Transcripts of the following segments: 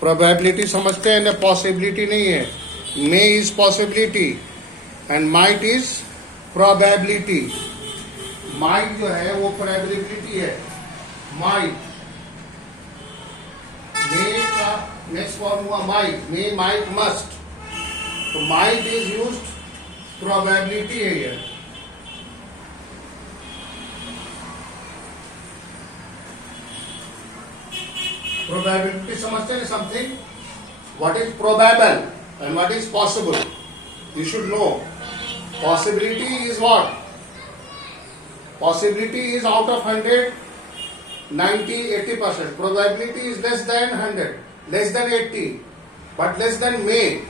Probability समझते हैं ना, पॉसिबिलिटी नहीं है. May is possibility and might is probability. Might जो है वो प्रोबेबिलिटी है. माइट, मे का नेक्स्ट फॉर्म हुआ माइट. May, might, must. तो माइट इज यूज्ड, प्रोबेबिलिटी है ये. Probability समझते हैं something. What is probable and what is possible? You should know. Possibility is what? Possibility is out of 100, 90, 80%. Probability is less than 100, less than 80, but less than may.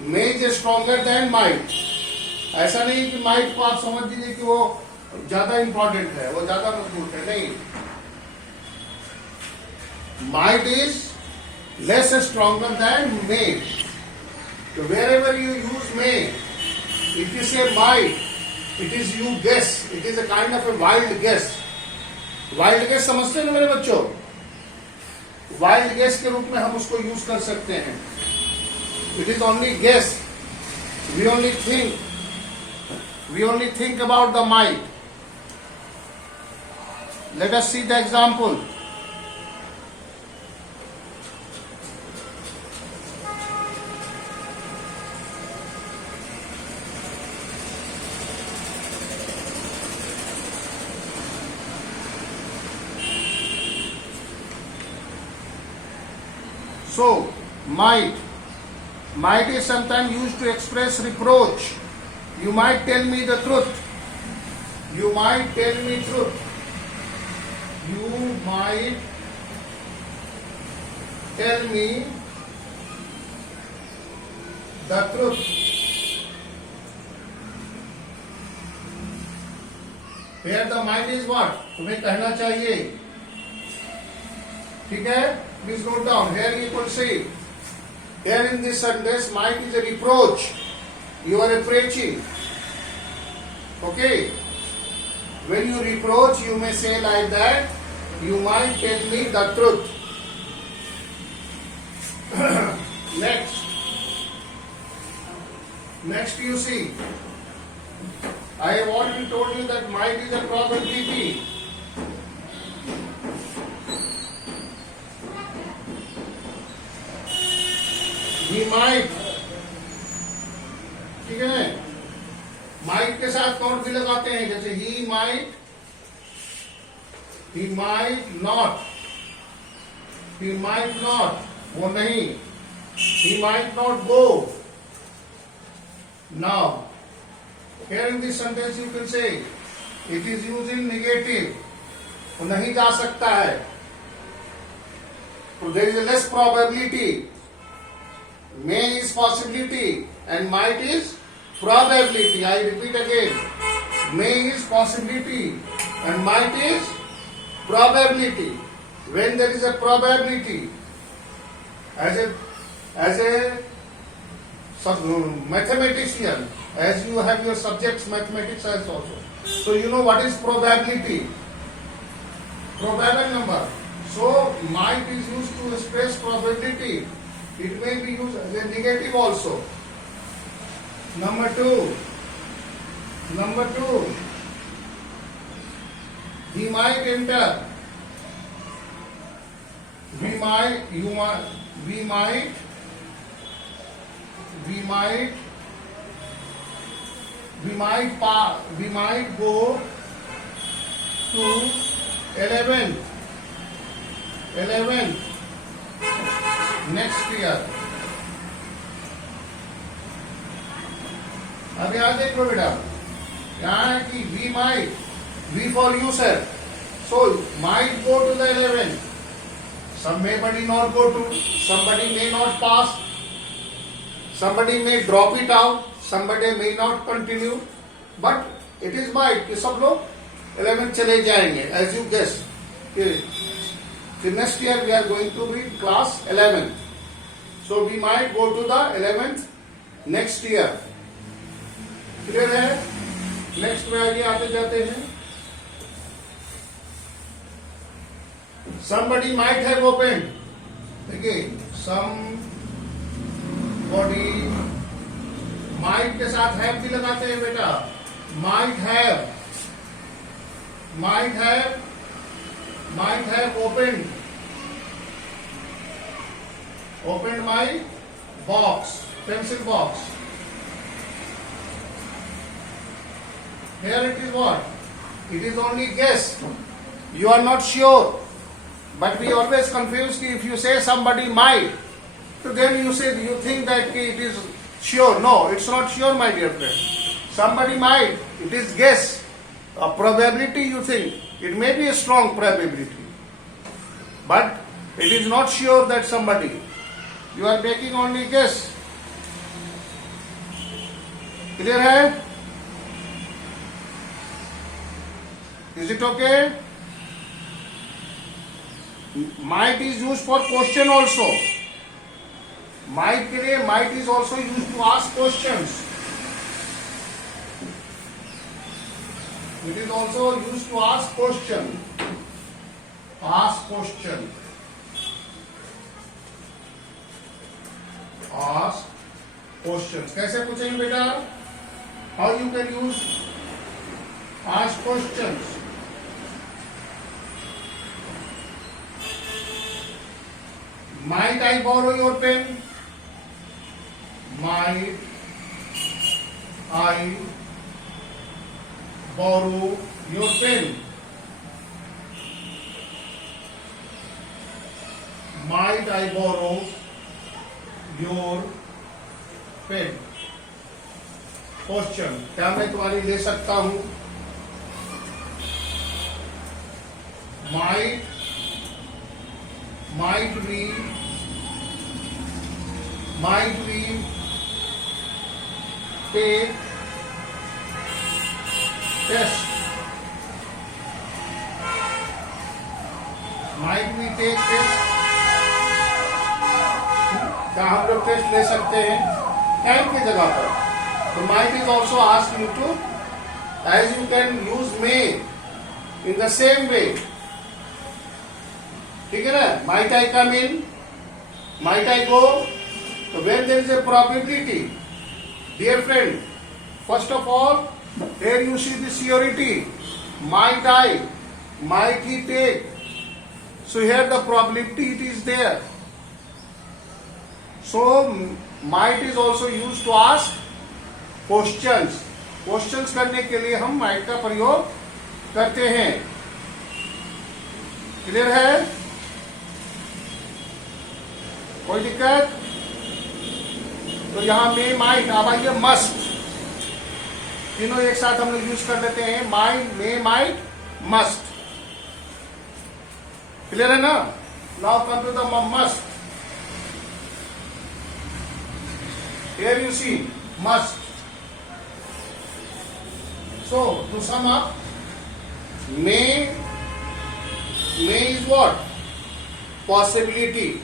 May is stronger than might. ऐसा नहीं कि might को आप समझ लीजिए कि वो ज्यादा इंपॉर्टेंट है, वो ज्यादा मजबूत है. नहीं. Might is less stronger than may. So wherever you use may, if you say might, it is you guess. It is a kind of a wild guess. Wild guess समझते हैं ना मेरे बच्चों? Wild guess के रूप में हम उसको यूज कर सकते हैं. It is only guess. We only think about the might. Let us see the example. So, might is sometimes used to express reproach. You might tell me the truth. You might tell me truth. You might tell me the truth. Here the might is what? तुम्हें कहना चाहिए. ठीक है? Please note down. Here you could say, here in this sentence, might is a reproach. You are a preaching. Okay? When you reproach, you may say like that, you might tell me the truth. Next you see, I have already told you that might is a probability. He might, ठीक है. Might के साथ कौन भी लगाते हैं, जैसे he might not, वो नहीं. He might not go. Now, here in this sentence you can say, it is used in negative. वो नहीं जा सकता है. So there is a less probability. May is possibility and might is probability. I repeat again. May is possibility and might is probability. When there is a probability, as a mathematician, as you have your subjects mathematics as also, so you know what is probability. Probable number. So might is used to express probability. It may be used as a negative also. Number two, he might enter. We might go to 11th next year. अब यहाँ देखो बेटा, यहाँ की we for you sir. So might go to the 11th. Somebody not go to, somebody may not pass, somebody may drop it out, somebody may not continue, but it is might कि सब लोग 11th चले जाएंगे, as you guess. So next year we are going to be class 11th. So we might go to the 11th next year. Clear है? Next में आगे आते जाते हैं. Somebody might have opened. देखिए somebody might के साथ have भी लगाते हैं बेटा. might have opened my box, pencil box. Here it is what? It is only guess. You are not sure. But we always confuse if you say somebody might, so then you think that it is sure. No, it's not sure, my dear friend. Somebody might. It is guess. A probability you think. It may be a strong probability. But it is not sure that somebody. You are making only guess. Clear hai? Is it okay? Might is used for question also. Might के लिए might is also used to ask questions. It is also used to ask question. Ask question. Ask questions. कैसे पूछेंगे बेटा? How you can use ask questions? Might I borrow your pen? Might I borrow your pen? Might I borrow your pen? Question. क्या मैं तुम्हारी ले सकता हूं? Might we take test? Might we take test? क्या हम लोग टेस्ट ले सकते हैं टाइम की जगह पर? तो might is also asked you to, as you can use may in the same way. ठीक है ना? Might I come in? Might I go? So when there is a probability, dear friend, first of all, here you see the surety. Might I? Might he take? So here the probability it is there. So might is also used to ask questions. Questions करने के लिए हम might का प्रयोग करते हैं. Clear है? कोई दिक्कत? तो यहां में माइट, अब आइए मस्ट. तीनों एक साथ हम लोग यूज कर लेते हैं. Might, may, might, must. Clear है ना? Now come to the must. Here you see must. So to sum up, may is what? Possibility.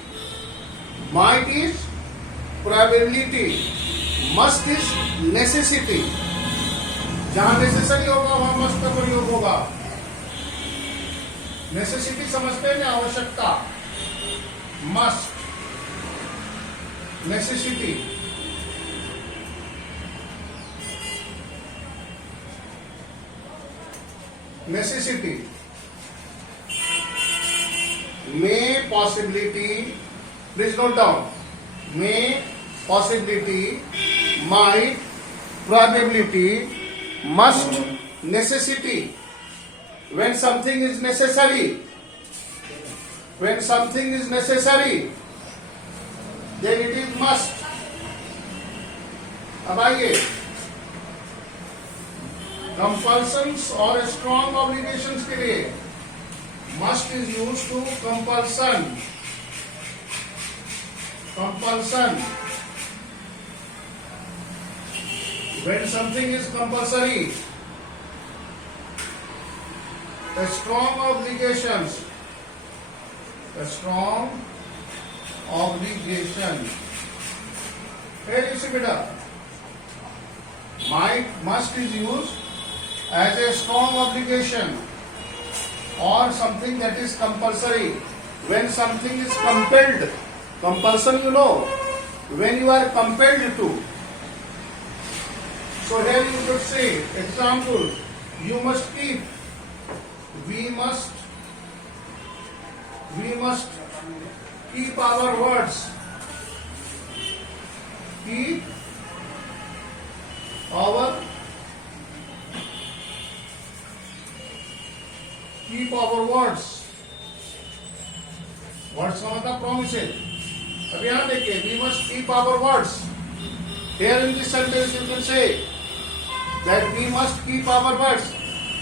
Might is probability. Must is necessity. जहां नेसेसरी होगा वहां मस्ट का प्रयोग होगा. नेसेसिटी समझते हैं ना? आवश्यकता. Must, necessity. Necessity. May, possibility. Please note down. May, possibility. Might, probability. Must, necessity. When something is necessary, then it is must. अब आइए, compulsions और strong obligations के लिए must is used to compulsion. When something is compulsory, the strong obligations. Here you see beta. Might, must is used as a strong obligation or something that is compulsory. When something is compelled Compulsion, you know, when you are compelled to. So here you could say, example, you must keep, we must keep our words. Keep our words. Words का मतलब promises. अब यहाँ देखिए, we must keep our words. Here in this sentence you can say that we must keep our words.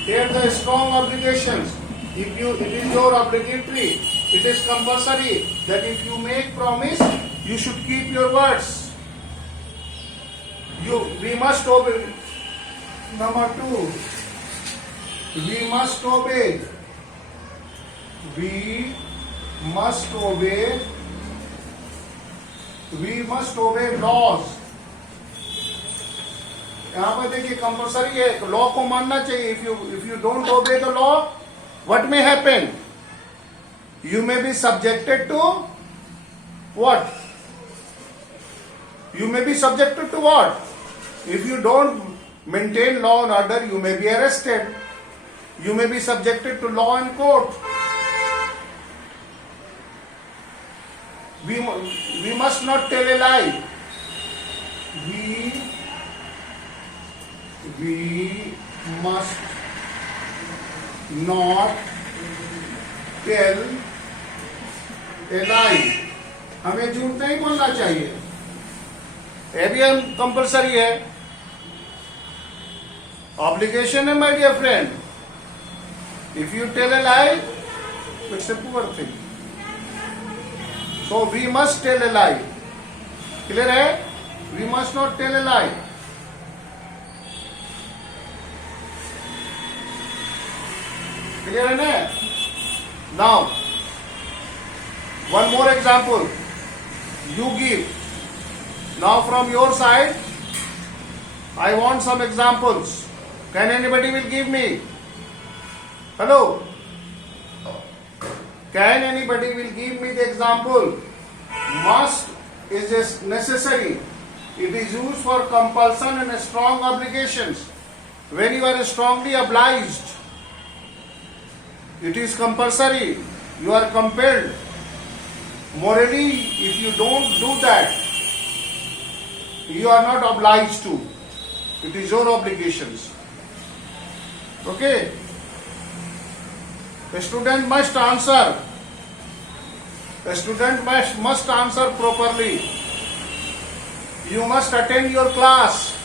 Here the strong obligations. It is your obligatory. It is compulsory that if you make promise, you should keep your words. We must obey. Number 2. We must obey. We must obey laws. यहाँ पर देखिए compulsory है, law को मानना चाहिए. If you don't obey the law, what may happen? You may be subjected to what? You may be subjected to what? If you don't maintain law and order, you may be arrested. You may be subjected to law and court. We must not tell a lie. We must not tell a lie. हमें झूठ नहीं बोलना चाहिए. ये भी हम compulsory है. Obligation है, my dear friend. If you tell a lie, it's a poor thing. So we must tell a lie. Clear है? We must not tell a lie. Clear है ना? Now, one more example. You give. Now from your side, I want some examples. Can anybody will give me? Hello? Can anybody will give me the example? Must is necessary. It is used for compulsion and strong obligations. When you are strongly obliged, it is compulsory. You are compelled. Morally, if you don't do that, you are not obliged to. It is your obligations. Okay? A student must answer. A student must answer properly. You must attend your class.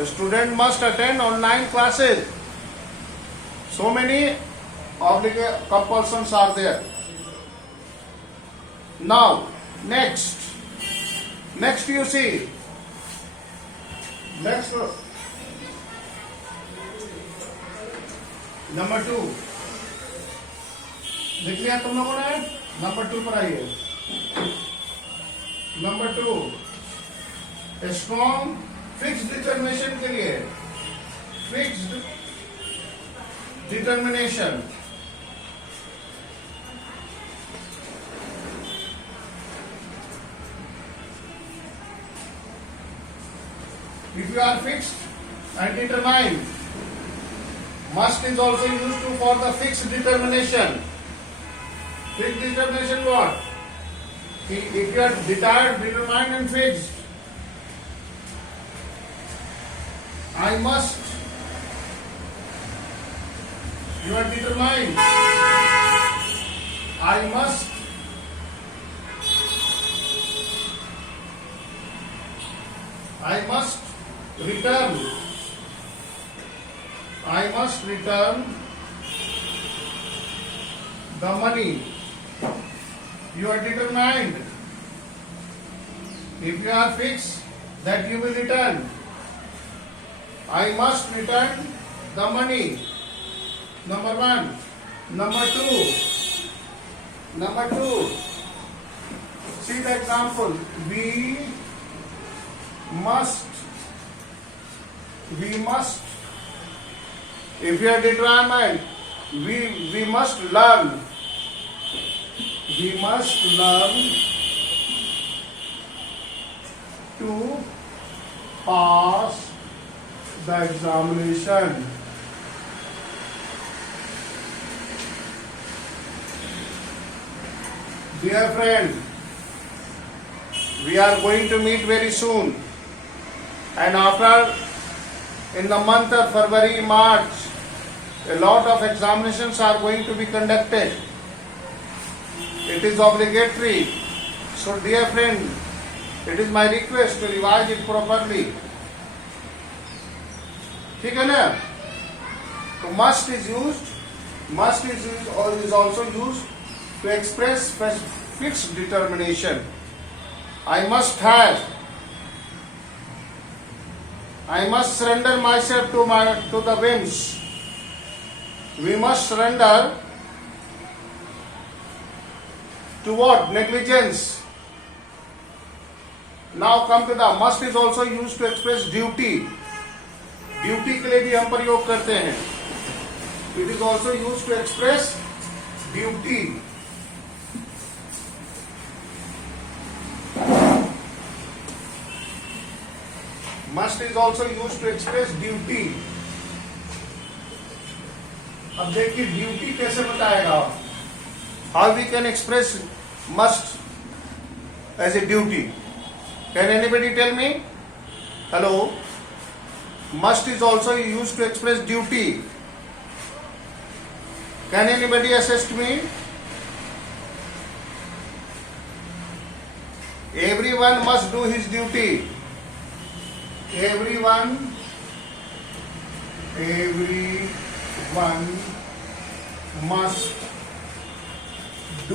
A student must attend online classes. So many compulsions are there. Now, next you see. Next, number 2. देख लिया तुम लोगों ने? Number 2 पर आइए. Number 2, strong fixed determination के लिए. Fixed determination. If you are fixed and determined, must is also used for the fixed determination. Fixed determination what? If you are determined and fixed, I must. You are determined. I must. I must return. I must return the money. You are determined. If you are fixed that you will return, I must return the money. Number 1. Number 2. See the example. We must. If you are determined, we must learn. we must learn to pass the examination. Dear friend, we are going to meet very soon, and after in the month of February, March, a lot of examinations are going to be conducted. It is obligatory. So dear friend, it is my request to revise it properly. ठीक है ना? तो must is used. Must is also used to express fixed determination. I must have. I must surrender myself to the whims. We must surrender to what? Negligence. Now come to the must is also used to express duty. Duty के लिए भी हम प्रयोग करते हैं. It is also use to express duty. Must is also use to express duty. अब देखिए duty कैसे बताएगा. How we can express must as a duty. Can anybody tell me? Hello. Must is also used to express duty. Can anybody assist me? Everyone must do his duty. Everyone must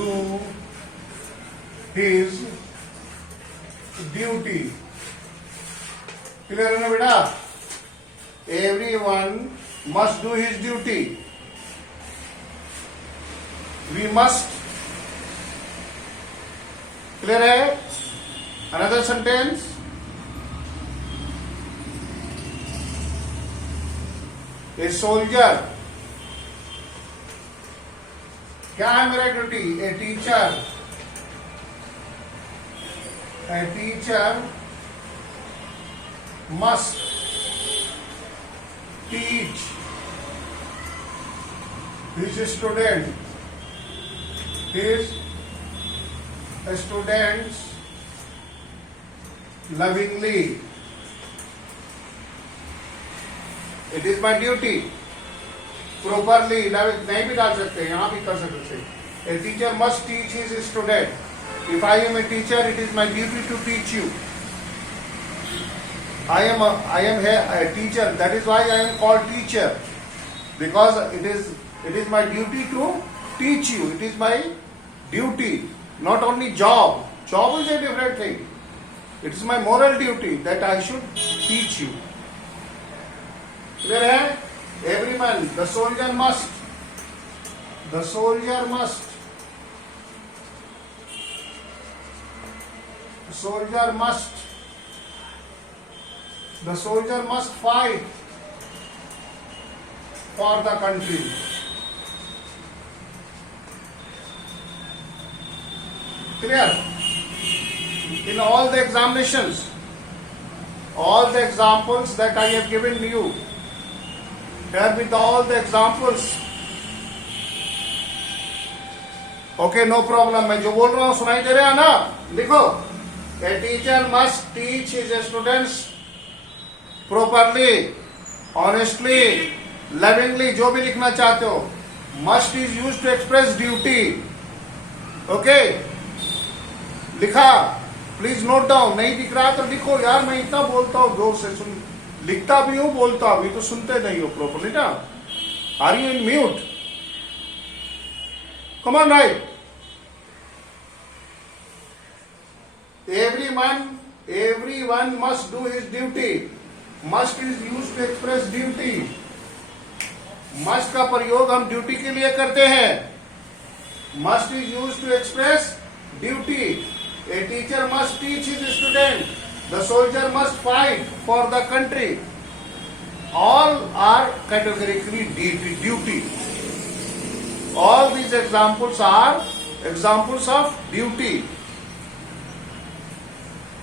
do his duty. Clear है ना बेटा? Everyone must do his duty. We must. Clear है? Another sentence. A soldier. क्या है मेरा duty? A teacher. A teacher must teach his students lovingly. It is my duty. Properly नहीं भी डाल सकते, यहाँ भी कर सकते. A teacher must teach his student. If I am a teacher, it is my duty to teach you. I am a teacher. That is why I am called teacher, because it is my duty to teach you. It is my duty, not only job. Job is a different thing. It is my moral duty that I should teach you. Clear है? Every man, the soldier must. The soldier must. The soldier must. The soldier must fight for the country. Clear? In all the examinations, all the examples that I have given you, here with all the examples. Okay, no problem. मैं जो बोल रहा हूँ सुनाई दे रहा है ना? लिखो. A teacher must teach his students properly, honestly, lovingly, जो भी लिखना चाहते हो. Must is used to express duty. Okay? लिखा. Please note down. नहीं दिख रहा तो लिखो यार. मैं इतना बोलता हूँ जोर से, सुन. लिखता भी हूँ, बोलता भी, तो सुनते नहीं हो प्रॉपरली ना. Are you in mute? Come on right. Everyone must do his duty. Must is used to express duty. Must का प्रयोग हम ड्यूटी के लिए करते हैं. Must is used to express duty. A teacher must teach his student. The soldier must fight for the country. All are categorically duty. All these examples are examples of duty.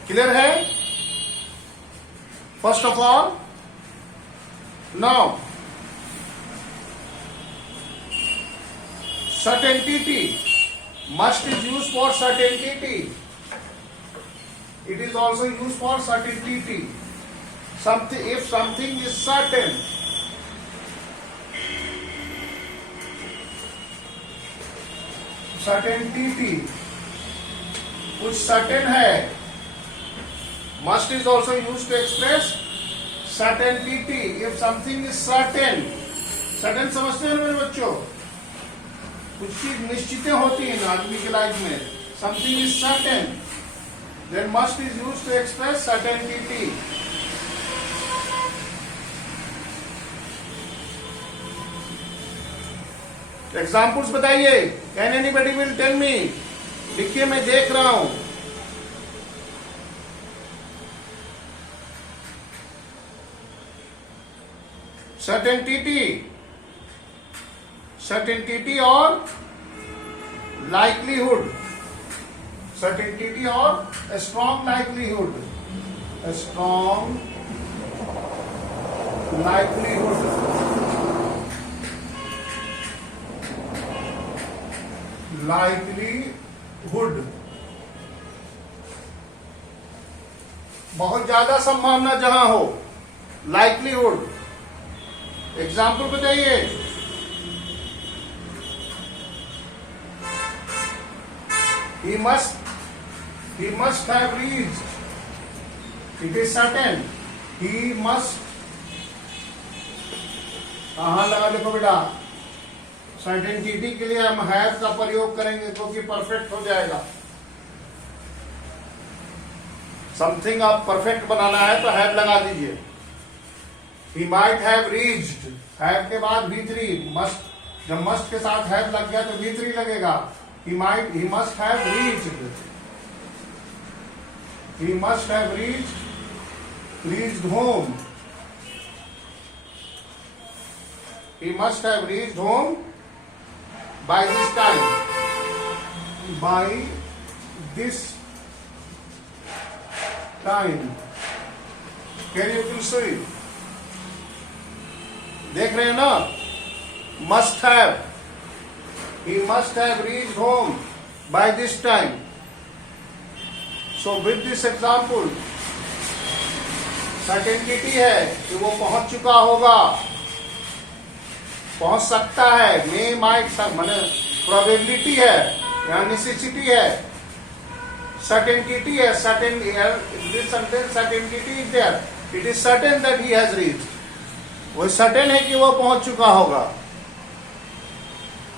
Clear है? First of all, now certainty, must is used for certainty. It is also used for certainty. Something, if something is certain, certainty, कुछ certain है, must is also used to express certainty. If something is certain, certain समझते हैं मेरे बच्चों? कुछ चीज निश्चितें होती हैं आदमी की लाइफ में, something is certain, then must is used to express certainty. Examples बताइए, can anybody will tell me? लिखिए, मैं देख रहा हूं। सर्टेनिटी, सर्टेनिटी और लाइक्लीहुड, सर्टेनिटी और strong likelihood, strong likelihood, likelihood, बहुत ज्यादा संभावना जहां हो, लाइक्लीहुड। एग्जाम्पल बताइए। He must have reached. It is certain. He must. कहाँ लगा देखो बेटा, सर्टेनिटी के लिए हम हैव का प्रयोग करेंगे क्योंकि परफेक्ट हो जाएगा। समथिंग आप परफेक्ट बनाना है तो हैव लगा दीजिए। He might have reached. Have के बाद V3 must, जब must के साथ हैव लग गया तो V3 लगेगा। He must have reached. He must have reached home. He must have reached home by this time. By this time. Can you please see? देख रहे हैं ना? Must have. He must have reached home by this time. So with this example, certainty है कि वो पहुंच चुका होगा, पहुंच सकता है, may might सब माने probability है या necessity है, certainty है, certain this sentence certainty is there. It is certain that he has reached. वो certain है कि वो पहुंच चुका होगा।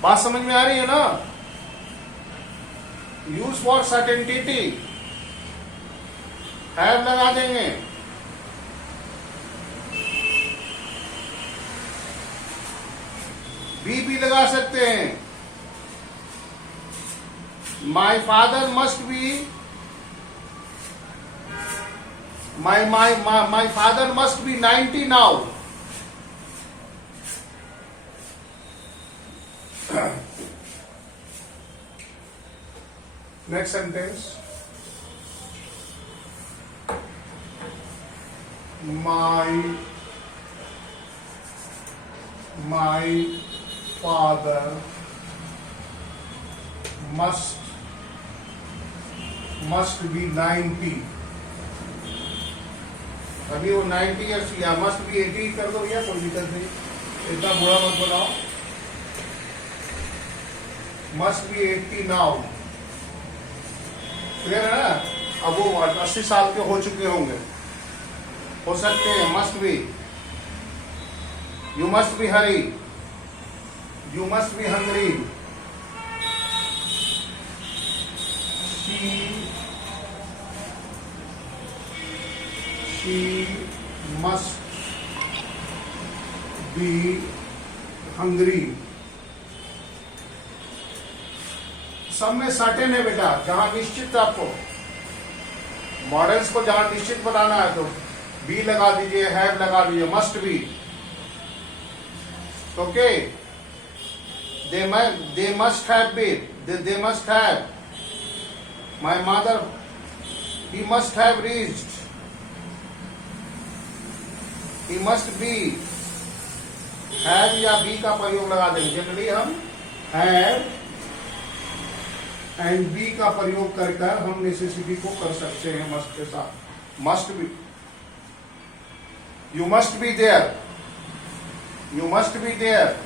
बात समझ में आ रही है ना? यूज फॉर सर्टेनिटी, हैव लगा देंगे। भी लगा सकते हैं। My father must be, my father must be 90 now. Next sentence. My father must be 90. अभी वो 90 ईयर्स या must be 80 कर दो भैया, कोई दिक्कत नहीं, इतना बुरा मत बनाओ। must be 80 now. क्लियर है ना? अब वो 80 साल के हो चुके होंगे, हो सकते हैं। must be, you must be hurry, you must be hungry, she must be hungry. सब में सर्टेन है बेटा, जहां निश्चित आपको मॉडल्स को जहां निश्चित बनाना है तो बी लगा दीजिए, हैव लगा दीजिए, must be. Okay, they must have been, they must have. My mother, he must have reached. He must be. Have या be का प्रयोग लगा देंगे. जनरली हम have and be का प्रयोग कर हम नेसेसिटी को कर सकते हैं must के साथ. Must be. You must be there. You must be there.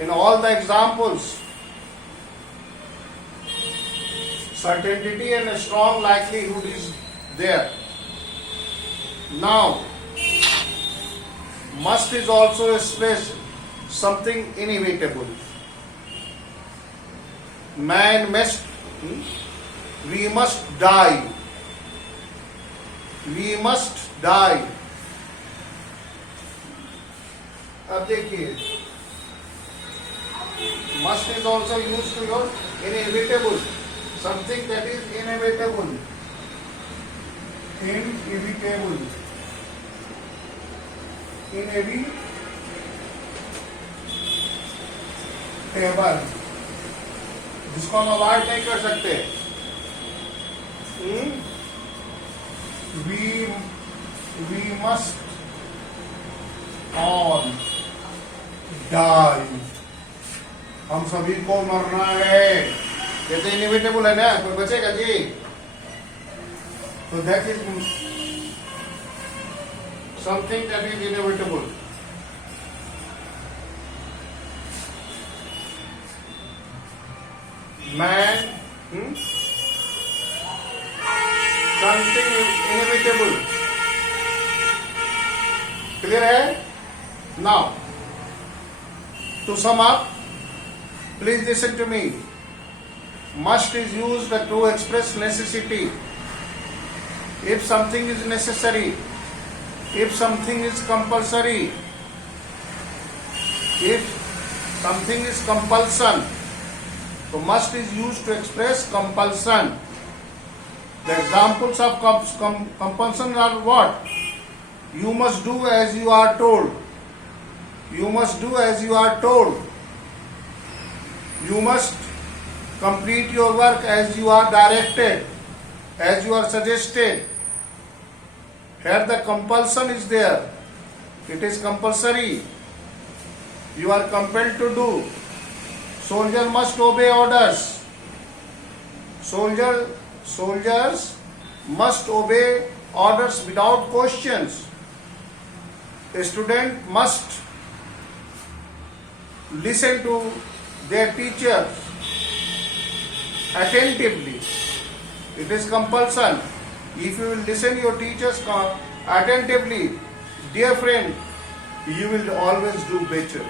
In all the examples, certainty and a strong likelihood is there. Now, must is also expressed something inevitable. Man must, we must die. We must die. अब देखिए, must is also used to your inevitable, something that is inevitable. Inevitable. Inevitable. जिसको हम avoid नहीं कर सकते. We must all die. हम सभी को मरना है. ये तो इनएविटेबल है ना, कोई बचेगा जी. तो that is something that is inevitable. Man, something inevitable. Clear है? Now, to sum up, please listen to me. Must is used to express necessity. If something is necessary, if something is compulsory, if something is compulsion, so must is used to express compulsion. The examples of compulsion are what? You must do as you are told. You must do as you are told. You must complete your work as you are directed, as you are suggested. Here the compulsion is there. It is compulsory. You are compelled to do. Soldier must obey orders. Soldiers must obey orders without questions. A student must listen to their teachers attentively. It is compulsion. If you will listen to your teachers attentively, dear friend, you will always do better.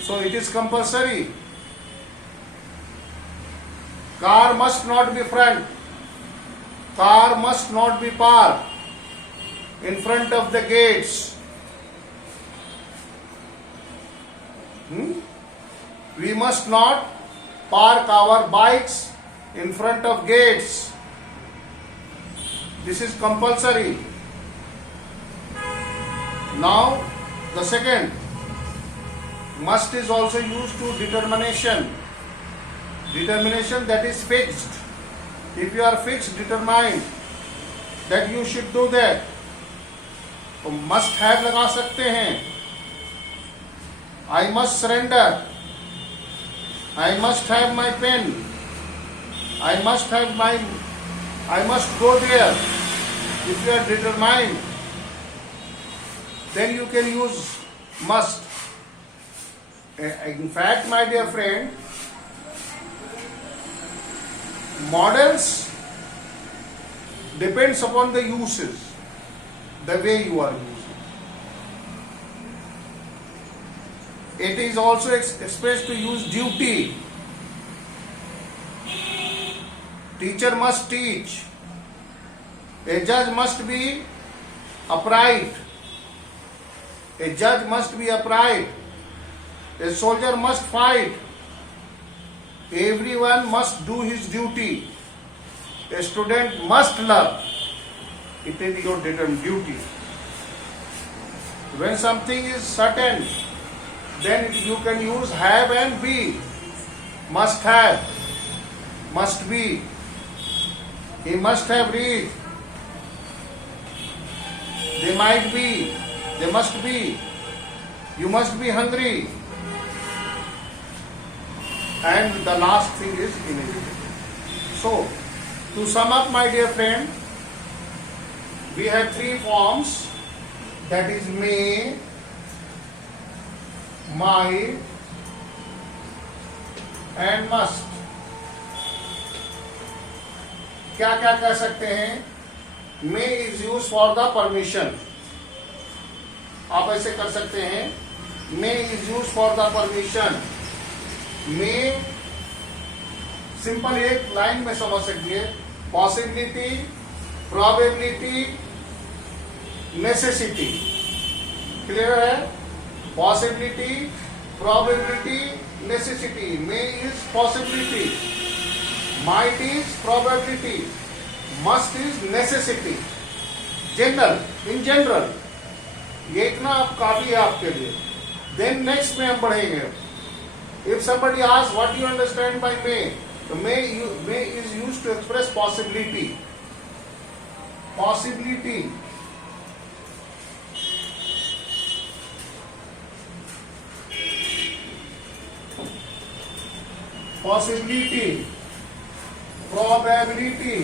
So it is compulsory. Car must not be front. Car must not be parked in front of the gates. We must not park our bikes in front of gates. This is compulsory. Now, the second, must is also used to determination. Determination that is fixed. If you are fixed, determined that you should do that, तो must have लगा सकते हैं. I must surrender. I must have my pen. I must go there. If you are determined, then you can use must. In fact, my dear friend, models depends upon the uses, the way you are using. It is also expressed to use duty. Teacher must teach. A judge must be upright. A judge must be upright. A soldier must fight. Everyone must do his duty. A student must love. It is your duty. When something is certain, then you can use have and be. must have, must be, he must have read, they might be, they must be, you must be hungry, and the last thing is inevitable. So, to sum up, my dear friend, we have three forms, that is may, might and must. क्या क्या कह सकते हैं? May is used for the permission. आप ऐसे कर सकते हैं, May is used for the permission. May simple एक लाइन में समझ सकिए, पॉसिबिलिटी, प्रोबेबिलिटी, नेसेसिटी. क्लियर है? Possibility, probability, necessity. May is possibility, might is probability, must is necessity. General, in general, ये इतना आप काफी है आपके लिए. Then next में हम पढ़ेंगे. If somebody asks what do you understand by may, so may is used to express possibility. Possibility. Possibility, probability,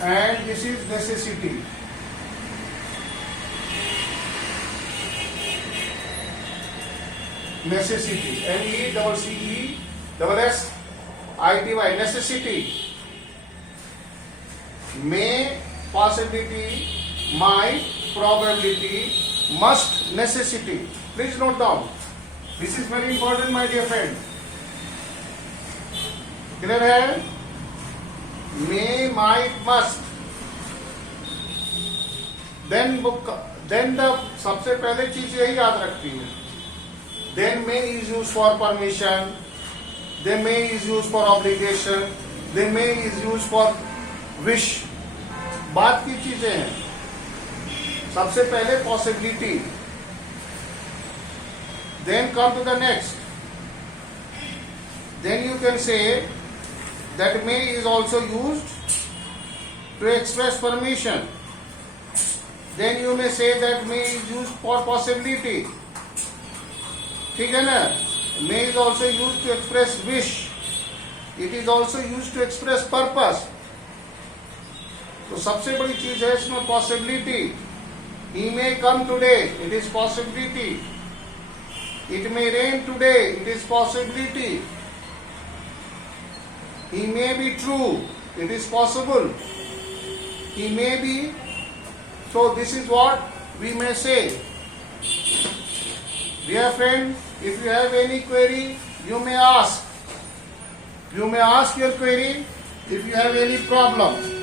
and this is necessity. Necessity. N-E-C-C-E-S-S-I-T-Y. Necessity. May, possibility, might, probability, must, necessity. Please note down. This is very important, my dear friend. Clear है? May, might, must. Then the सबसे पहले चीज यही याद रखती है. Then may is used for permission. Then may is used for obligation. Then may is used for wish. बात की चीजें हैं. सबसे पहले possibility. Then come to the next. Then you can say that may is also used to express permission. Then you may say that may is used for possibility. ठीक है ना? May is also used to express wish. It is also used to express purpose. तो सबसे बड़ी चीज है इसमें possibility. He may come today. It is possibility. It may rain today. It is possibility. He may be true. It is possible. He may be. So this is what we may say. Dear friend, if you have any query, you may ask. You may ask your query if you have any problem.